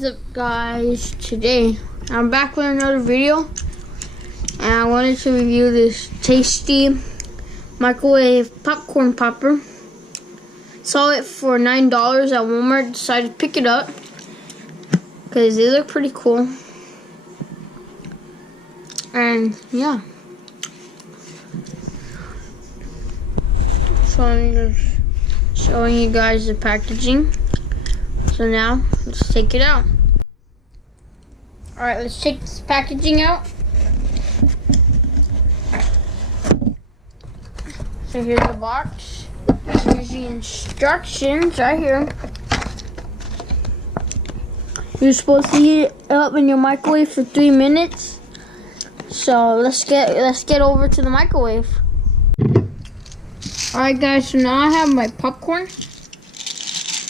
is up, guys? Today I'm back with another video, and I wanted to review this tasty microwave popcorn popper. Saw it for $9 at Walmart. Decided to pick it up because they look pretty cool. And yeah, showing you guys the packaging. So now, let's take it out. Alright, let's take this packaging out. So here's the box. Here's the instructions right here. You're supposed to heat it up in your microwave for 3 minutes. So let's get over to the microwave. Alright guys, so now I have my popcorn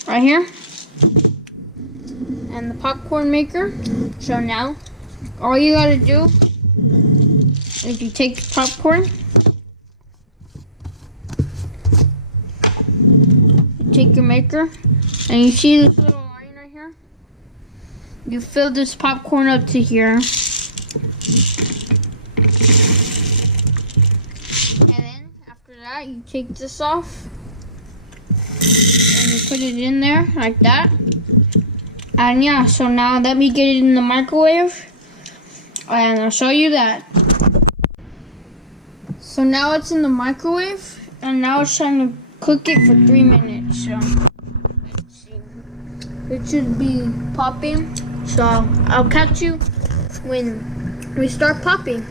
right here. And the popcorn maker. So now, all you gotta do is you take the popcorn, you take your maker, and you see this little line right here? You fill this popcorn up to here. And then, after that, you take this off, and you put it in there, like that. And yeah, so now let me get it in the microwave, and I'll show you that. So now it's in the microwave, and now it's time to cook it for 3 minutes. So let's see, it should be popping. So I'll catch you when we start popping.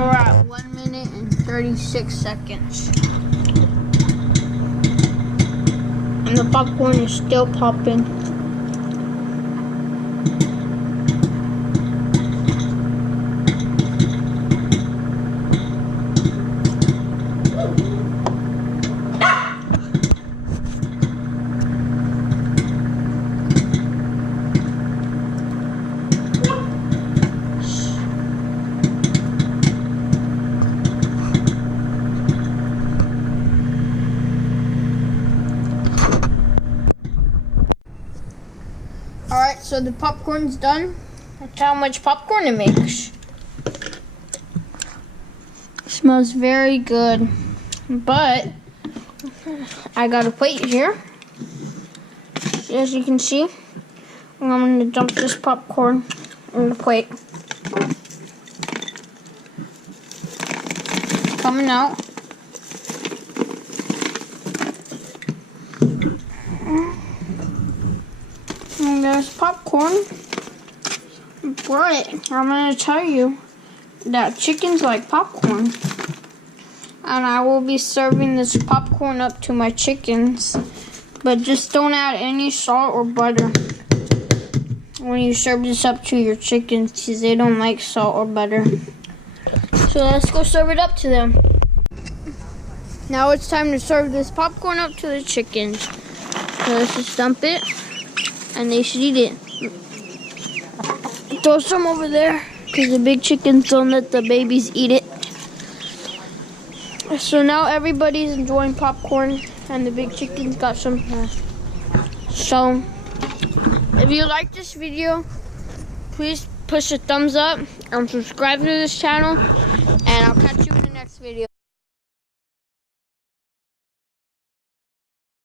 We're at 1 minute and 36 seconds. And the popcorn is still popping. Alright, so the popcorn's done. That's how much popcorn it makes. It smells very good. But I got a plate here. As you can see, I'm going to dump this popcorn in the plate. It's coming out. And there's popcorn. But I'm going to tell you that chickens like popcorn. And I will be serving this popcorn up to my chickens. But just don't add any salt or butter when you serve this up to your chickens, because they don't like salt or butter. So let's go serve it up to them. Now it's time to serve this popcorn up to the chickens. So let's just dump it. And they should eat it. Throw some over there, because the big chickens don't let the babies eat it. So now everybody's enjoying popcorn, and the big chickens got some. So if you like this video, please push a thumbs up and subscribe to this channel, and I'll catch you